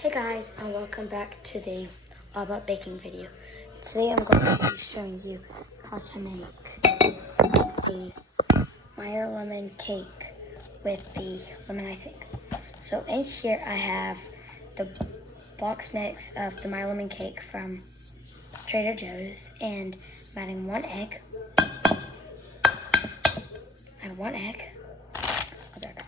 Hey guys, and welcome back to the All About Baking video. Today I'm going to be showing you how to make the Meyer lemon cake with the lemon icing. So in here I have the box mix of the Meyer lemon cake from Trader Joe's, and I'm adding one egg. Add one egg. I'll be right back.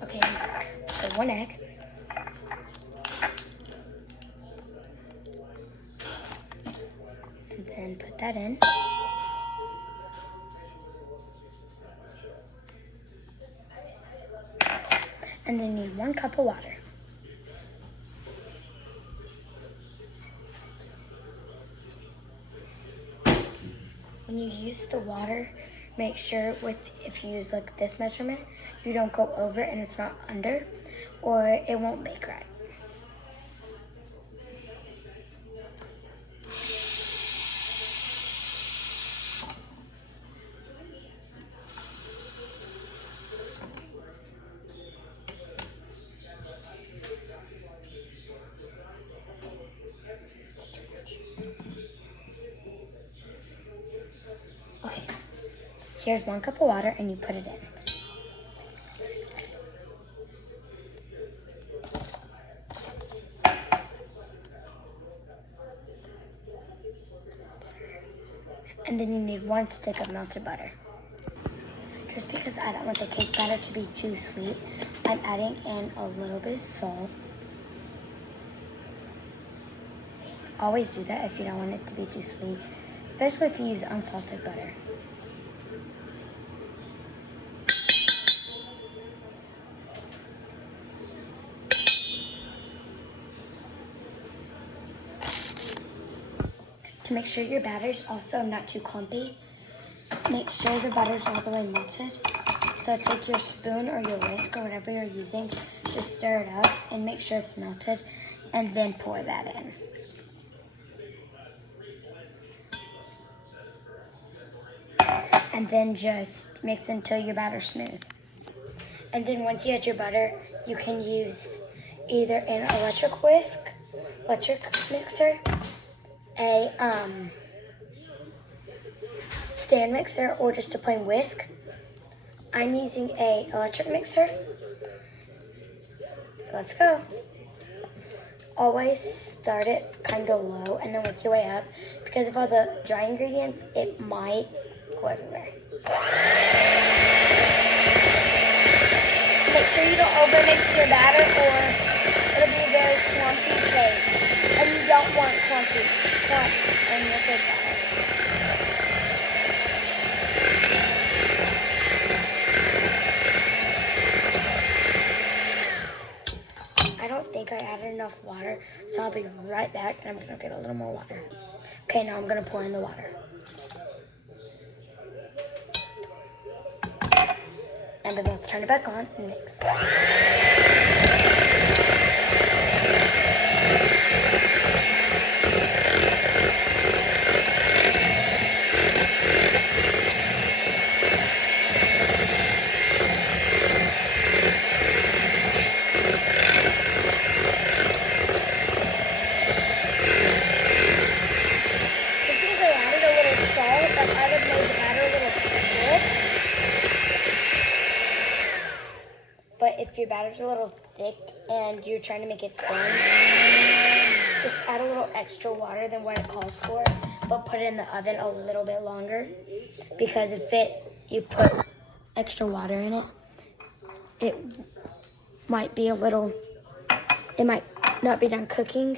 Okay, so one egg. And then put that in. And then you need 1 cup of water. When you use the water, make sure if you use like this measurement, you don't go over and it's not under, or it won't bake right. Okay, here's 1 cup of water and you put it in. And then you need 1 stick of melted butter. Just because I don't want the cake batter to be too sweet, I'm adding in a little bit of salt. Always do that if you don't want it to be too sweet, especially if you use unsalted butter. To make sure your batter's also not too clumpy, make sure the batter's all the way melted. So take your spoon or your whisk or whatever you're using, just stir it up and make sure it's melted, and then pour that in. And then just mix until your batter's smooth. And then once you add your butter, you can use either an electric mixer, a stand mixer, or just a plain whisk. I'm using a electric mixer. Let's go. Always start it kind of low and then work your way up, because of all the dry ingredients, it might go everywhere. Make sure you don't overmix your batter or it'll be a very clumpy cake. And you don't want clumpy in your cake batter. I don't think I added enough water, so I'll be right back and I'm going to get a little more water. Okay, now I'm going to pour in the water. And then let's turn it back on and mix. But if your batter's a little thick and you're trying to make it thin, just add a little extra water than what it calls for, but put it in the oven a little bit longer, because if you put extra water in it, it might not be done cooking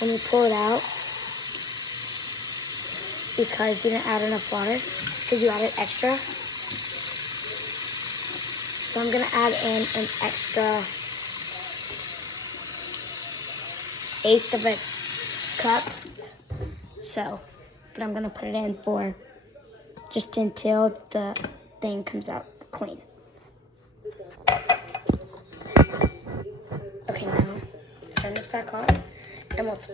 when you pull it out, because you didn't add enough water, because you added extra. So I'm gonna add in an extra 1/8 of a cup. But I'm gonna put it in for just until the thing comes out clean. Okay, now let's turn this back on and let's. See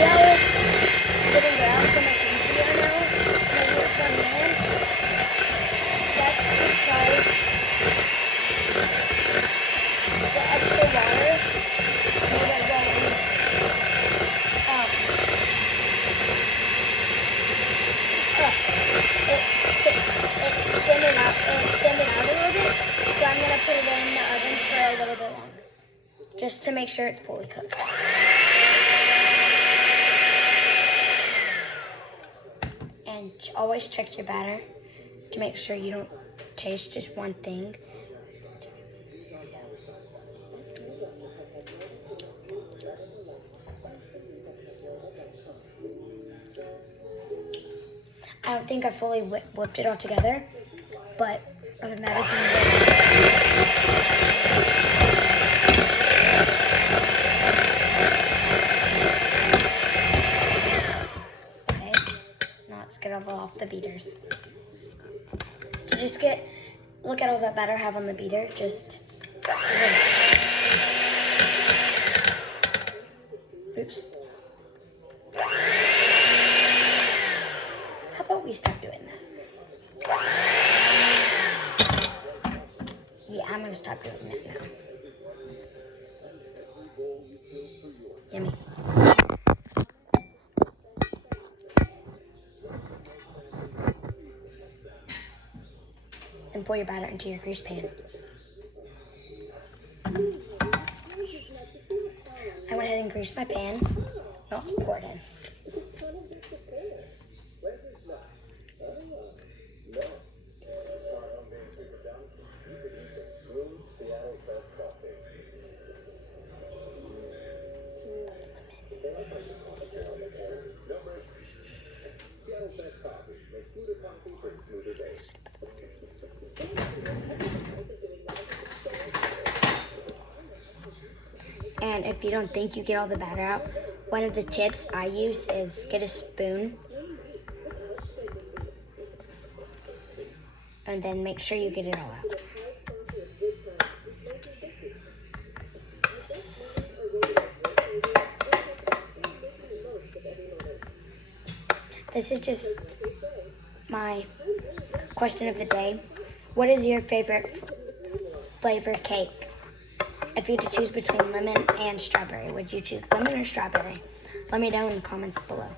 how it's getting brown? to make sure it's fully cooked. And always check your batter to make sure you don't taste just one thing. I don't think I fully whipped it all together, but other than that, it's okay. Now let's get all off the beaters. So just look at all that batter I have on the beater. Oops. How about we stop doing that? Yeah, I'm gonna stop doing that now. Yummy. And pour your batter into your grease pan. I went ahead and greased my pan. Now let's pour it in. And if you don't think you get all the batter out, one of the tips I use is get a spoon and then make sure you get it all out. This is just my question of the day. What is your favorite flavor cake? If you had to choose between lemon and strawberry, would you choose lemon or strawberry? Let me know in the comments below.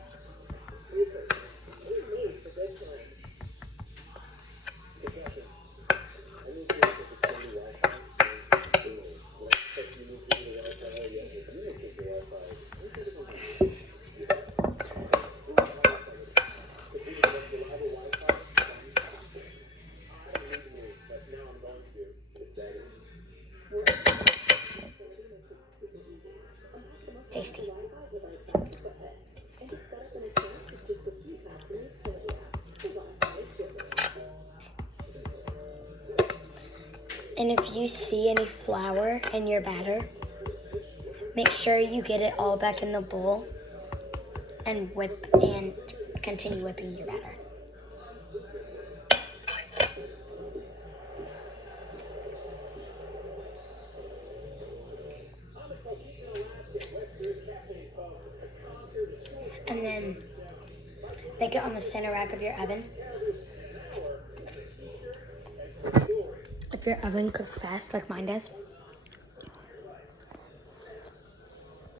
Tasty. And if you see any flour in your batter, make sure you get it all back in the bowl and whip and continue whipping your batter. And then bake it on the center rack of your oven. If your oven cooks fast like mine does,